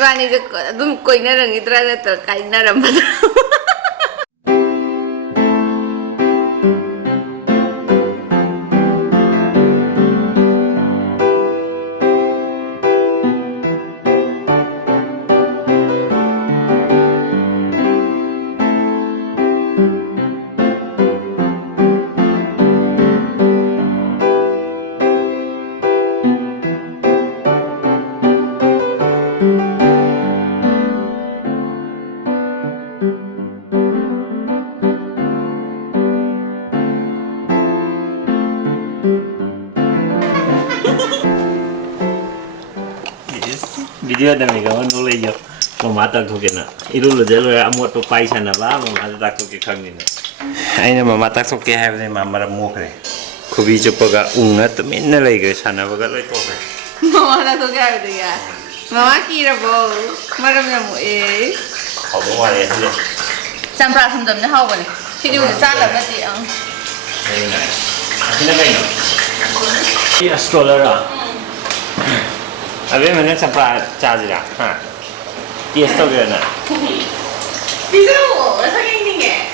이반이도 눈 꼬이나랑 이들아가 까이나랑 받아. Video dan mereka orang boleh je mematak tu kena. Itu lo jalur amot tu pai sana bah, mematak tu kena ni. Aina mematak tu kena have ni mama ramuk ni. Kubi cuba ungat tu mana lagi sana bagai lagi tu. Mama dah tu kaya tu ya. Mama kira boh, malam jamu Kau bawa ni tu. Campur asam jamnya hau boleh. Sini udah cakap nanti ang. Ini ni. Sini ni. Ini stroller ah. Abang mana campur charge lah, ha? Dia stroller na. Bisa wo, rasa kayak ni ke?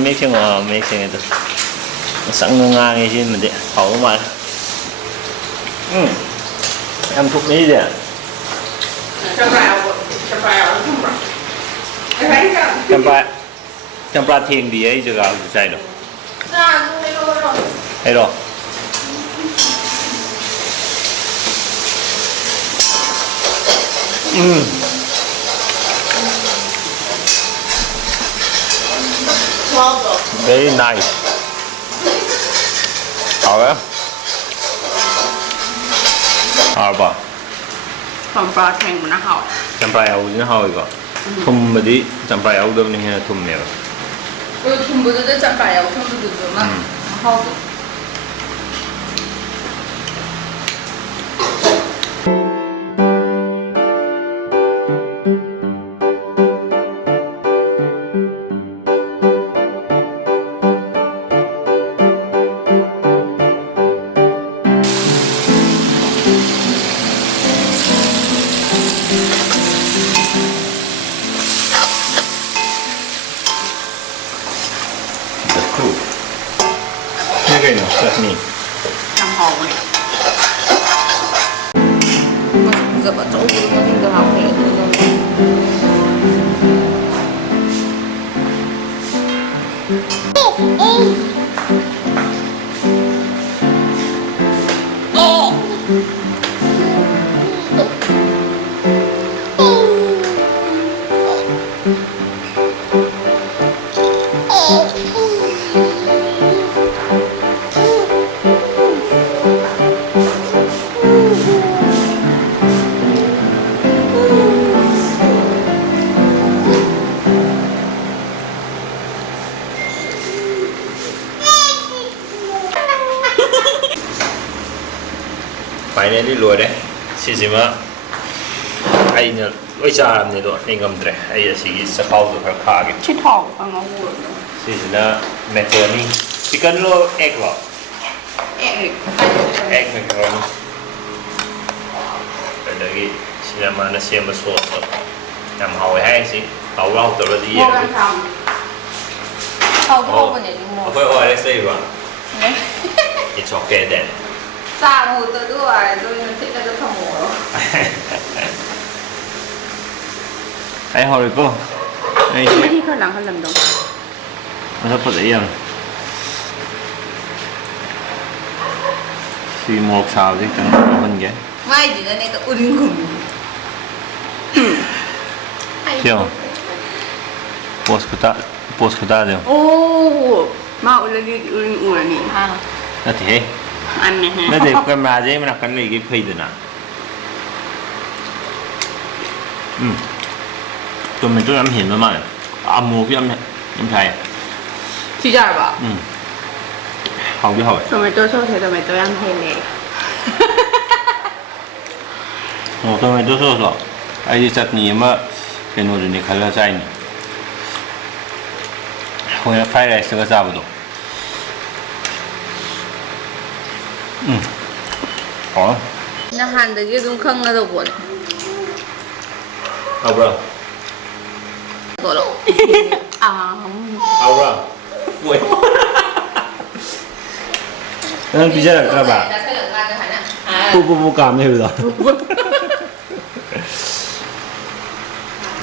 Mixing mixing itu. Sang ngang ni sih macam hau mah. Em thuộc ní vậy. Campur thiền đi ấy juga harus saya doh. Hello. Very nice. Hảo ba. Campur thiền của nó hậu. Campur áo nó hảo 이거. thum mà đi campur áo đâu nên là thum nè. thum bữa đó campur áo thum bữa đó mà hậu. Cái này nó chutney. Làm hậu này. Giờ bắt chỗ đi nó đi được học hệ Finally lùi đấy, xí xí mà anh nhớ ôi cha làm gì đó, anh ngâm đấy, anh là xí sắp bao giờ phải khá cái. Chết thỏ bằng ngầu rồi. Xí xí là macaroni, chicken lo egg lo. Egg macaroni. Rồi đấy, xí là mà nó xem mà sauce rồi, làm hậu hay xí, hậu rau từ đó gì vậy? Hậu cái hậu này đúng không? Phải ơi, đấy rồi. It's okay then. Xa một tới rồi, tôi thích là tôi không ngủ. Anh hỏi cô. Anh Mấy khi khởi lặng hơn làm đúng. nó sắp có gì không? Xì một xào chứ chẳng có hơn vậy. Mai chỉ là này cái ủn khủng. Chưa? Post của ta rồi. Ồ, mau lên đi ủn ủn này. Nó thế. Ăn này ha. Nó để camera dễ mà cắn lấy cái phay rồi nè. Tụi mình tôi ăn hiền lắm mà. Ăn mua cái ăn thầy. 진짜 알아. học chứ hỏi. 토마토 소스 토마토 양 해네. 토마토 소스. 아이 chutney mà cái nồi này khá là dai nhỉ. 그냥 프라이라이스가 잡아도. nahanda dum khang na do bon Aura. Golo. Aura. Ui. Đang pizza là các bạn. Pu cảm hiểu rồi.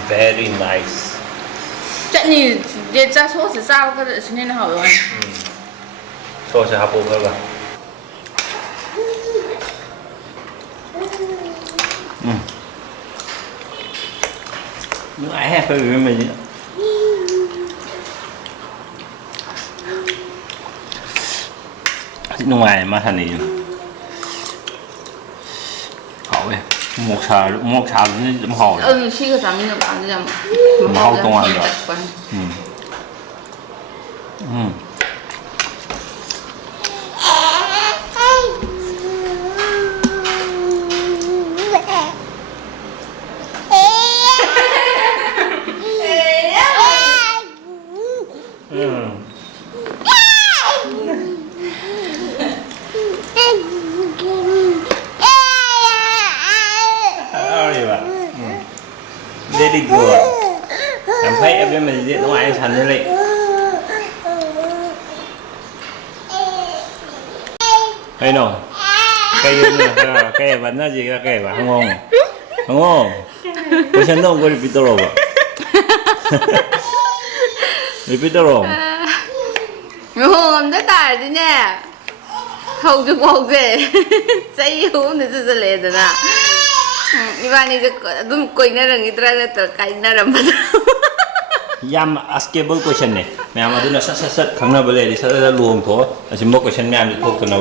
Very nice. Chutney je cha sauce sao cái sự nên hảo rồi. Sauce hấp các bạn. Ai hay phải với mình. Ngoài mà thành này hậu một xào nó cũng hậu rồi. Xí cái sao mình bán ra mà hậu công ăn rồi. Very good. Em thấy em với mình diện nó ai thành như vậy. Hay nè. Cây gì nè, cây vẫn là gì cây mà không ngon. Không ngon. Có chân đâu có repeat rồi ạ. Repeat rồi. Không, nó tải đi nè. Hậu chứ hậu gì. Say home thì sẽ lấy được nè. Ivan is a Koyna रंग इतना रहता काइना रंग Yam askable question ne. मैं आम अदुना सत खंगना बले रि सत लुम थो असिम क्वेश्चन मैं आम थोक तो न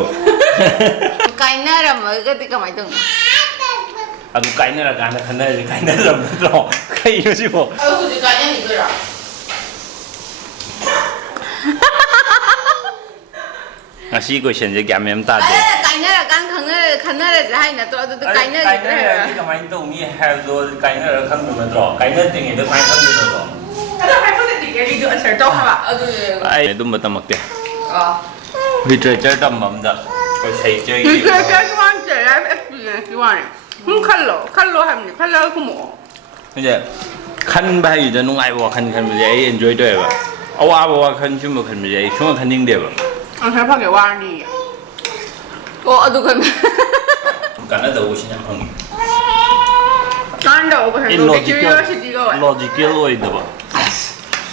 काइना रंग गति कमाई तो अदु काइना र गाना खन्ना रि काइना रंग तो कई यो सिबो अब कुछ काइना नि गरा असी क्वेश्चन जे ग्याम एम ता दे काइना र गान खन्ना र हाइ न तो अदु काइना रि कमाई तो मी हैव दो काइना र खंग न तो काइना तिंगे तो काइ खंग न तो अदु हाइ को दि के रि दो answer तो हवा अदु ai dum batamte literature tamam da ko sei chơi literature ko an chơi life experience ki wa không khăn lo ham ni ko mo bây giờ khăn bay giờ nung ai bỏ khăn bây giờ enjoy đời vậy awa awa khăn chứ mà khăn bây giờ chúng khăn ninh đẹp vậy anh thấy phải wa ni 어두 그 간다 오시냐 형 간다 오고 한 curiosity 거 logical 오이다 봐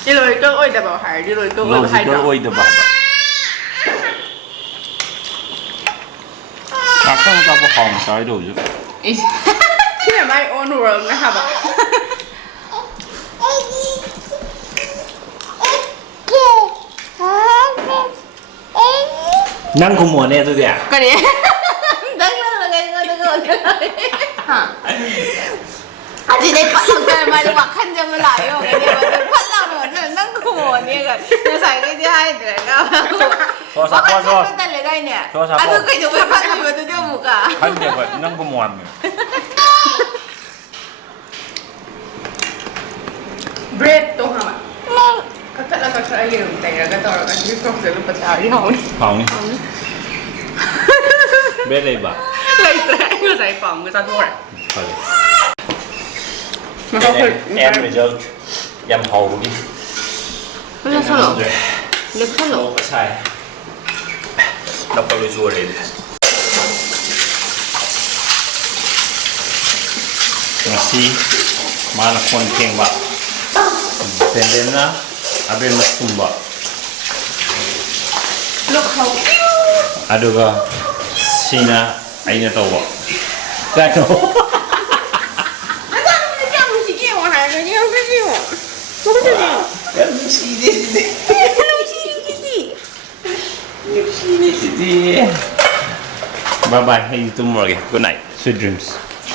이로 또 오이다 봐 할 이로 또 오이다 logical 오이다 봐 아까 가고 항 잘도 오죠 그냥 my own world 나 하봐 năng cùng mùa này tôi kìa cái gì đứng lên là cái hả à chị đây phát lòng trời mà được mặc khăn cho mình lại rồi cái gì mà được phát lòng nữa rồi nâng cổ nè rồi nó xài cái thứ hai để cao so sao so so cái tên là đây nè so sao à tôi cái chỗ phát gì mà tôi chưa một cả khăn đẹp vậy năng cùng mùa bread to hả Kakak lah kakak ayam, tanya kata orang kan dia kau selalu percaya hong ni. Hong ni. Biết đây bà. Lấy trái người giải phóng người ta thôi. Em bây giờ yam hầu đi. Cái là sao lẩu? Lấy sao lẩu? Có sai. Đọc vào cái chua lên. Nasi mana konting ba. Tenden na. Abe mas tumba. Look how cute. Aduga sina aina tawa. Kano. Ada mana dia mesti dia orang ada dia mesti dia. Kan mesti dia. Mesti dia. Bye bye. See you tomorrow. Good night. Sweet dreams.